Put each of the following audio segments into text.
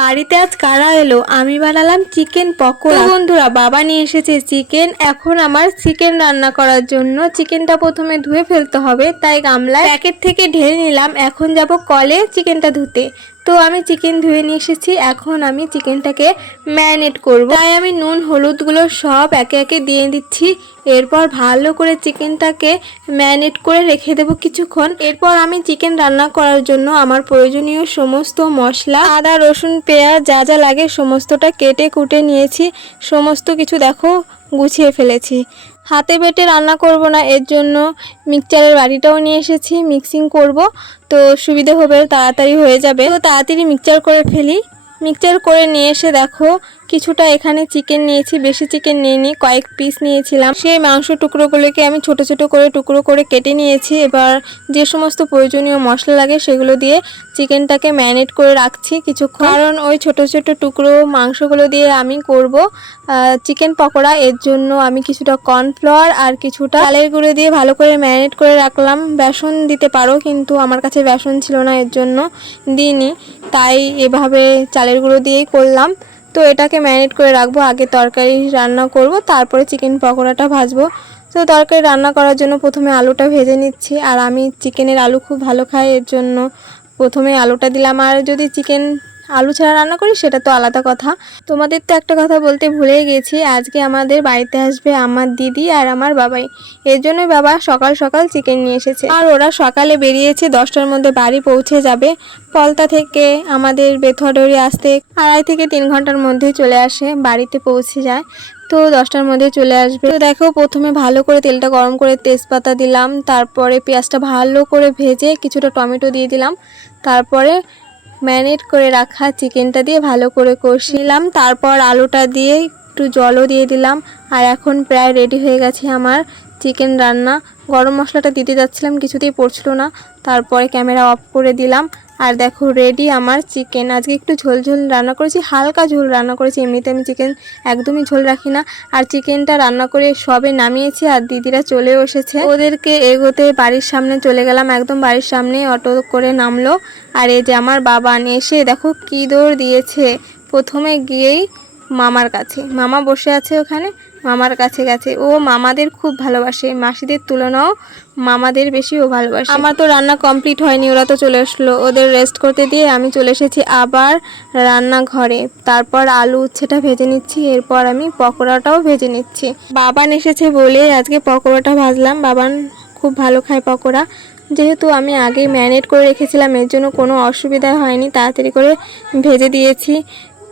বাড়িতে আজ কারা এলো? আমি বানালাম চিকেন পকোড়া। বন্ধুরা, বাবা নিয়ে এসেছে চিকেন এখন আমার চিকেন রান্না করার জন্য চিকেনটা প্রথমে ধুয়ে ফেলতে হবে, তাই গামলায় প্যাকেট থেকে ঢেলে নিলাম। এখন যাব কলে চিকেনটা ধুতে। তো আমি চিকেন ধুয়ে নিয়ে এসেছি, এখন আমি চিকেনটাকে ম্যারিনেট করব। তাই আমি নুন, হলুদগুলো সব একে একে দিয়ে দিচ্ছি। এরপর ভালো করে চিকেনটাকে ম্যারিনেট করে রেখে দেবো কিছুক্ষণ। এরপর আমি চিকেন রান্না করার জন্য আমার প্রয়োজনীয় সমস্ত মশলা, আদা, রসুন, পেঁয়াজ, যা যা লাগে সমস্তটা কেটে কুটে নিয়েছি। সমস্ত কিছু দেখো গুছিয়ে ফেলেছি। হাতে বেটে রান্না করব না, এর জন্য মিক্সচারের বাড়িটাও নিয়ে এসেছি, মিক্সিং করব। তো সুবিধে হবে, তাড়াতাড়ি হয়ে যাবে। তো তাড়াতাড়ি মিক্সচার করে ফেলি। মিক্সচার করে নিয়ে এসে দেখো কিছুটা এখানে চিকেন নিয়েছি, বেশি চিকেন নিইনি, কয়েক পিস নিয়েছিলাম। সেই মাংস টুকরোগুলোকে আমি ছোট ছোট করে টুকরো করে কেটে নিয়েছি। এবার যে সমস্ত প্রয়োজনীয় মশলা লাগে সেগুলো দিয়ে চিকেনটাকে ম্যারিনেট করে রাখছি কিছুক্ষণ। কারণ ওই ছোট ছোট টুকরো মাংসগুলো দিয়ে আমি করব চিকেন পকোড়া। এর জন্য আমি কিছুটা কর্নফ্লাওয়ার আর কিছুটা চালের গুঁড়ো দিয়ে ভালো করে ম্যারিনেট করে রাখলাম। বেসন দিতে পারো, কিন্তু আমার কাছে বেসন ছিল না, এর জন্য দিইনি। তাই এভাবে চালের গুঁড়ো দিয়েই করলাম। তো এটাকে ম্যারিনেট করে রাখব, আগে তরকারি রান্না করব, তারপরে চিকেন পকোড়াটা ভাজবো। তো তরকারি রান্না করার জন্য প্রথমে আলুটা ভেজে নিচ্ছি, আর আমি চিকেনের আলু খুব ভালো খাই, এর জন্য প্রথমে আলুটা দিলাম। আর যদি চিকেন আলু ছাড়া রান্না করি, সেটা তো আলাদা কথা। তোমাদের তো একটা কথা বলতে ভুলে গেছি, আজকে আমাদের বাড়িতে আসবে আমার দিদি আর আমার বাবাই। এর জন্যই বাবা সকাল সকাল চিকেন নিয়ে এসেছে। আর ওরা সকালে বেরিয়েছে, দশটার মধ্যে বাড়ি পৌঁছে যাবে। পলতা থেকে আমাদের বেথুয়াডরি আসতে আড়াই থেকে তিন ঘণ্টার মধ্যে চলে আসে, বাড়িতে পৌঁছে যায়। তো দশটার মধ্যে চলে আসবে। তো দেখো, প্রথমে ভালো করে তেলটা গরম করে তেজপাতা দিলাম, তারপরে পেঁয়াজটা ভালো করে ভেজে কিছুটা টমেটো দিয়ে দিলাম। তারপরে ম্যারিনেট করে রাখা চিকেনটা দিয়ে ভালো করে কষিলাম তারপর আলুটা দিয়ে একটু জলও দিয়ে দিলাম। আর এখন প্রায় রেডি হয়ে গেছে আমার চিকেন রান্না। গরম মশলাটা দিতে যাচ্ছিলাম, কিছুতেই পড়ছিল না। তারপরে ক্যামেরা অফ করে দিলাম। আর দেখো রেডি আমার চিকেন আজকে একটু ঝোল ঝোল রান্না করেছি, হালকা ঝোল রান্না করেছি, এমনিতে আমি চিকেন একদমই ঝোল রাখি না। আর চিকেনটা রান্না করে সবে নামিয়েছি আর দিদিরা চলেও এসেছে। ওদেরকে এগোতে বাড়ির সামনে চলে গেলাম, একদম বাড়ির সামনে অটো করে নামলো। আর এই যে আমার বাবা এসে দেখো কী দৌড় দিয়েছে। প্রথমে গিয়েই মামার কাছে, মামা বসে আছে ওখানে। মামার কাছে গেছে। ও মামাদের খুব ভালোবাসে। মাসিদের তুলনাও মামাদের বেশি ও ভালোবাসে। আমার তো রান্না কমপ্লিট হয়নি, ওরা তো চলে আসলো। ওদের রেস্ট করতে দিয়ে আমি চলে এসেছি আবার রান্নাঘরে। তারপর আলু উচ্ছেটা ভেজে নিচ্ছি, এরপর আমি পকোড়াটাও ভেজে নিচ্ছি। বাবান এসেছে বলে আজকে পকোড়াটা ভাজলাম। বাবান খুব ভালো খায় পকোড়া। যেহেতু আমি আগে ম্যারিনেট করে রেখেছিলাম, এর জন্য কোনো অসুবিধা হয়নি। তাড়াতাড়ি করে ভেজে দিয়েছি।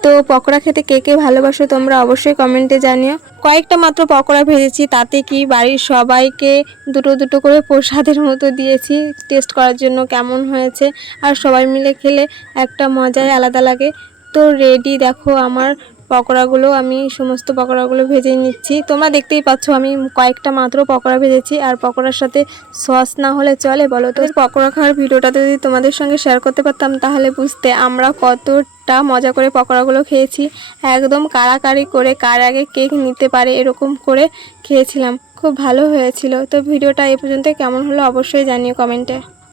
তো পকোড়া খেতে কে কে ভালোবাসো তোমরা অবশ্যই কমেন্টে জানিও। কয়েকটা মাত্র পকোড়া ভেজেছি, তাতে কি বাড়ির সবাইকে দুটো দুটো করে প্রসাদের মতো দিয়েছি টেস্ট করার জন্য কেমন হয়েছে, আর সবাই মিলে খেলে একটা মজাই আলাদা লাগে। তো রেডি দেখো আমার পকোড়াগুলো আমি সমস্ত পকোড়াগুলো ভেজে নিচ্ছি। তোমরা দেখতেই পাচ্ছ আমি কয়েকটা মাত্র পকোড়া ভেজেছি। আর পকোড়ার সাথে সস না হলে চলে, বলো তো? পকোড়া খাওয়ার ভিডিওটা যদি তোমাদের সঙ্গে শেয়ার করতে পারতাম, তাহলে বুঝতে আমরা কতটা মজা করে পকোড়াগুলো খেয়েছি। একদম কাড়াকাড়ি করে কার আগে কেক নিতে পারে এরকম করে খেয়েছিলাম। খুব ভালো হয়েছিল। তো ভিডিওটা এই পর্যন্ত কেমন হলো অবশ্যই জানিও কমেন্টে।